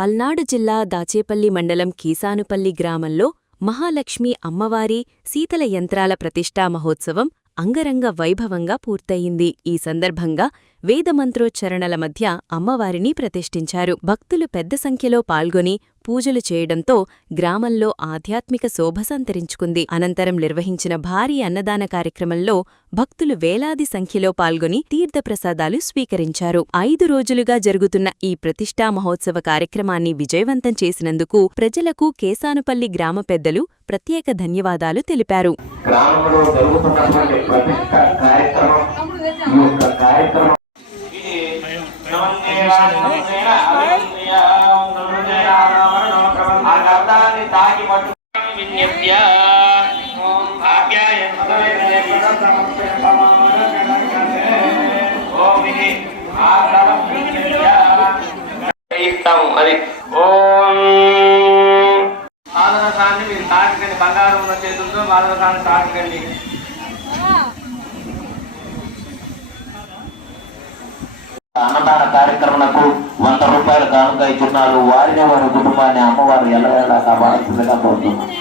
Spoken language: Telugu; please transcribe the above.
పల్నాడు జిల్లా దాచేపల్లి మండలం కీసానుపల్లి గ్రామంలో మహాలక్ష్మి అమ్మవారి శీతల యంత్రాల ప్రతిష్ఠా మహోత్సవం అంగరంగ వైభవంగా పూర్తయింది. ఈ సందర్భంగా వేదమంత్రోచ్చరణల మధ్య అమ్మవారిని ప్రతిష్ఠించారు. భక్తులు పెద్ద సంఖ్యలో పాల్గొని పూజలు చేయడంతో గ్రామంలో ఆధ్యాత్మిక శోభ సంతరించుకుంది. అనంతరం నిర్వహించిన భారీ అన్నదాన కార్యక్రమంలో భక్తులు వేలాది సంఖ్యలో పాల్గొని తీర్థప్రసాదాలు స్వీకరించారు. 5 రోజులుగా జరుగుతున్న ఈ ప్రతిష్ఠా మహోత్సవ కార్యక్రమాన్ని విజయవంతం చేసినందుకు ప్రజలకు కేసానుపల్లి గ్రామ పెద్దలు ప్రత్యేక ధన్యవాదాలు తెలిపారు. గ్రామంలో జరుగుతున్నటువంటి ప్రతిష్ఠ కార్యక్రమం ఈ యొక్క కార్యక్రమం అది మాధవసాన్ని మీరు తాకండి, బంగారం ఉన్న చేతులతో మాధవసాన్ని తాకండి. అన్నదాన కార్యక్రమాలకు 100 రూపాయలు కానుక ఇచ్చున్నారు. వారిని వారి కుటుంబాన్ని అమ్మవారు ఎల్లవేళలా కాపాడుతుందిగా కోరుతున్నారు.